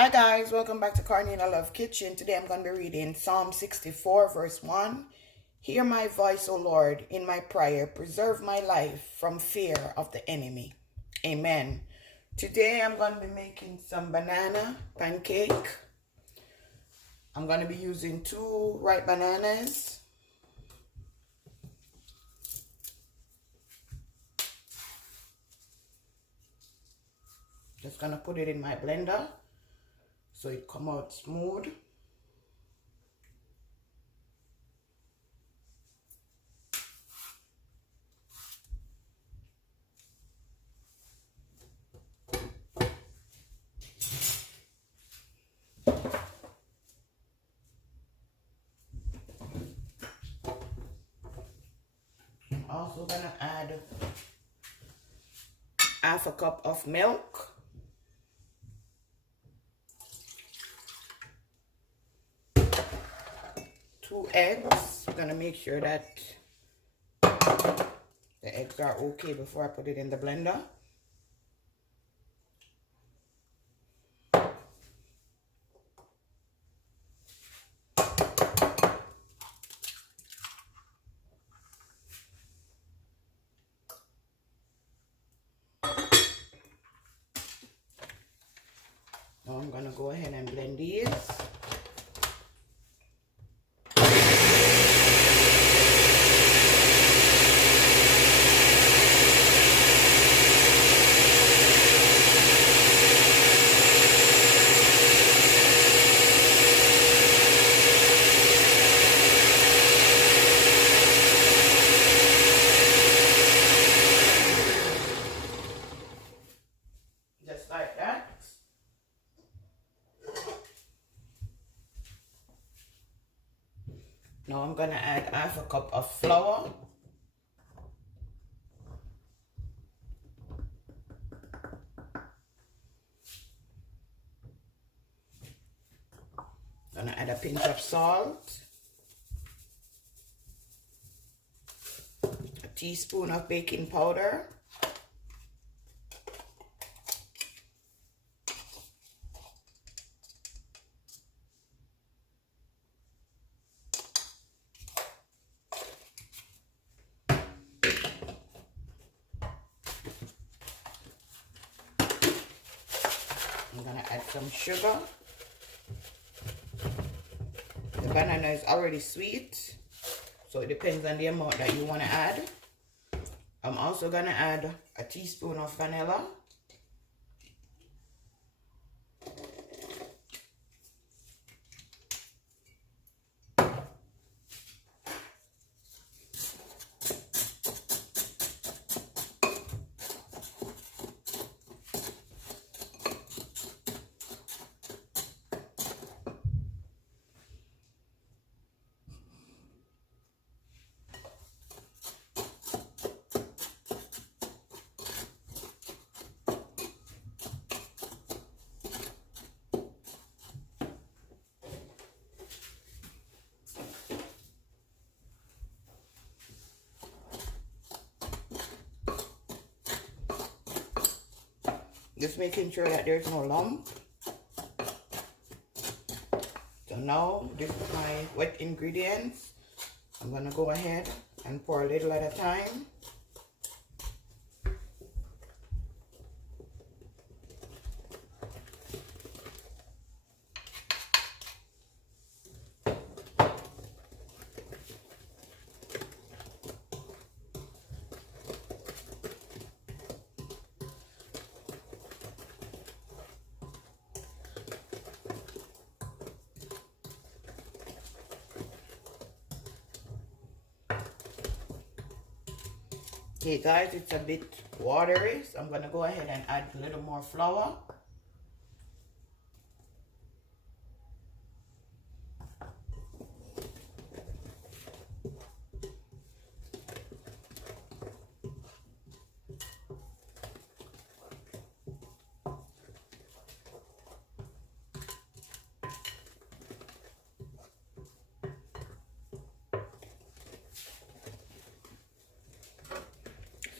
Hi guys, welcome back to Cornelialove Kitchen. Today I'm going to be reading Psalm 64 verse 1. Hear my voice, O Lord, in my prayer. Preserve my life from fear of the enemy. Amen. Today I'm going to be making some banana pancake. I'm going to be using 2 ripe bananas. Just going to put it in my blender so it come out smooth. I'm also going to add half a cup of milk. 2 eggs. I'm gonna make sure that the eggs are okay before I put it in the blender. Now I'm gonna go ahead and blend these. Just like that. Now I'm gonna add half a cup of flour. Gonna add a pinch of salt. A teaspoon of baking powder. I'm gonna add some sugar. The banana is already sweet, so it depends on the amount that you want to add. I'm also gonna add a teaspoon of vanilla. Just making sure that there's no lump. So now, this is my wet ingredients. I'm gonna go ahead and pour a little at a time. Okay guys, it's a bit watery, so I'm gonna go ahead and add a little more flour.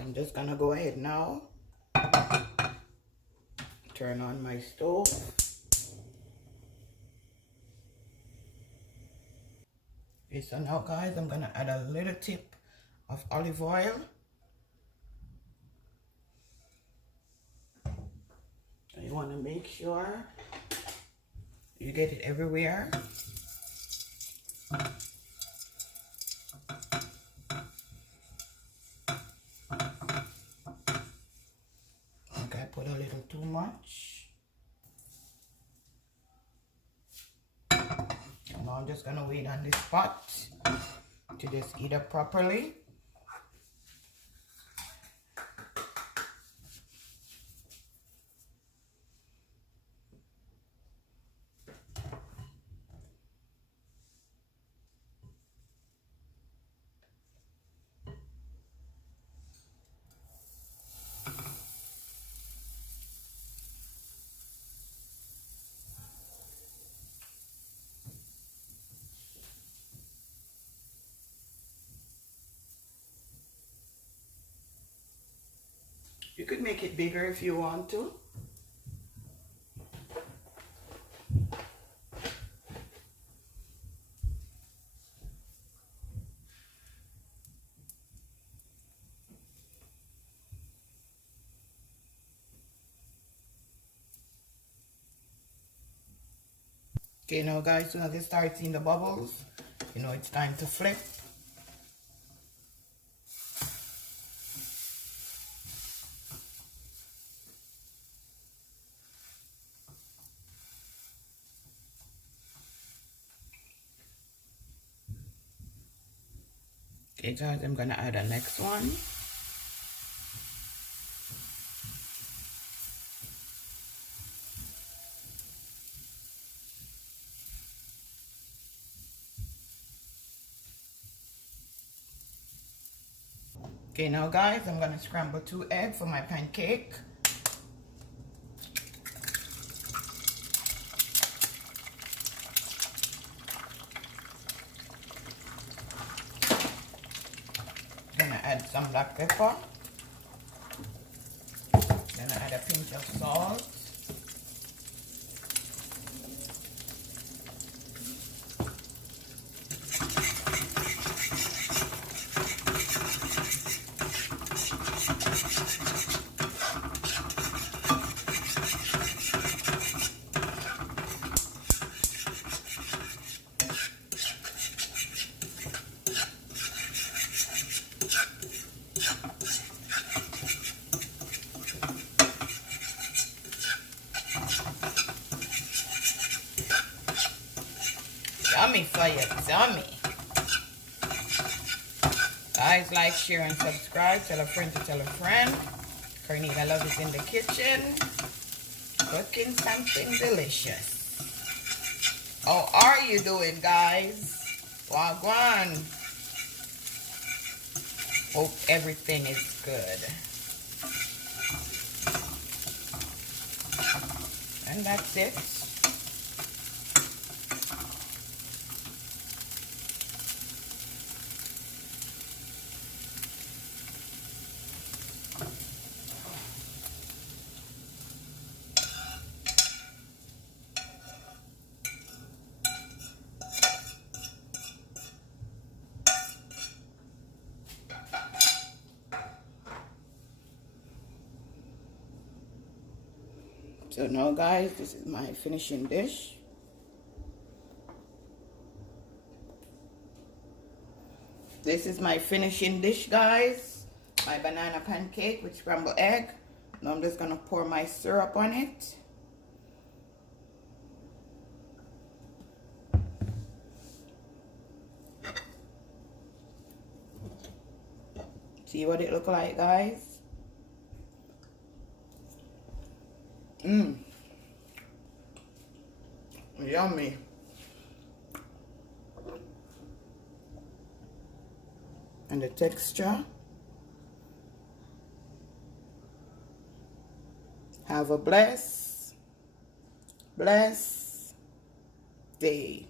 I'm just gonna go ahead now, turn on my stove. Okay, so now guys, I'm gonna add a little tip of olive oil. So you want to make sure you get it everywhere. Okay, I put a little too much. And now I'm just gonna wait on this pot to just heat up properly. You could make it bigger if you want to. Okay, now guys, as soon as it starts seeing the bubbles, you know it's time to flip. Okay, guys, I'm gonna add the next one. Okay, now guys, I'm gonna scramble 2 eggs for my pancake. Gonna add some black pepper. Gonna add a pinch of salt. Yummy fire, yummy. Guys, like, share, and subscribe. Tell a friend to tell a friend. Cornelialove is in the kitchen, cooking something delicious. How are you doing, guys? Wagwan. Hope everything is good. And that's it. So now guys, this is my finishing dish. This is my finishing dish, guys. My banana pancake with scrambled egg. Now I'm just gonna pour my syrup on it. See what it look like, guys? Yummy. And the texture. Have a blessed day.